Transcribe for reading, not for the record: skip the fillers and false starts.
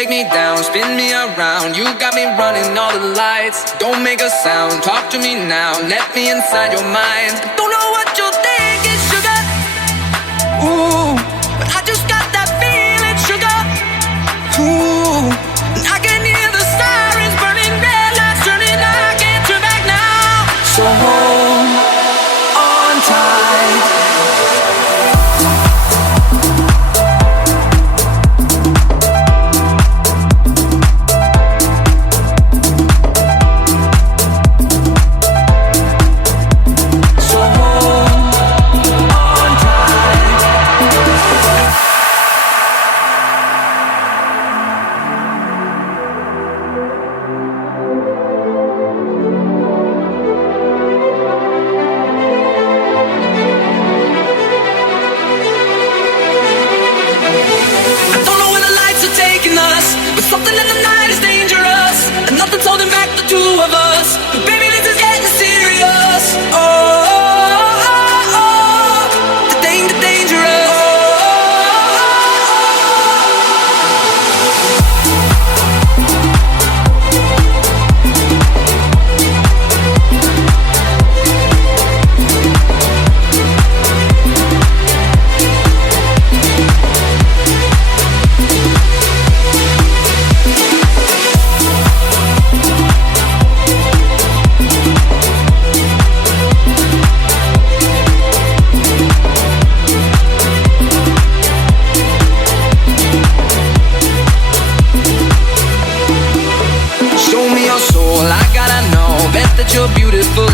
take me down, spin me around. You got me running all the lights. Don't make a sound, talk to me now. Let me inside your mind. I don't know what you're thinking, sugar. Ooh, but I just got that feeling, sugar. Ooh, and I can hear the sirens burning, red lights turning. I can't turn back now. So hold on tight. Something in the night is dangerous, and nothing's holding back the two of us. But baby, this is getting serious. Oh, oh, oh, oh. The dangerous. Show me your soul, I gotta know. Bet that you're beautiful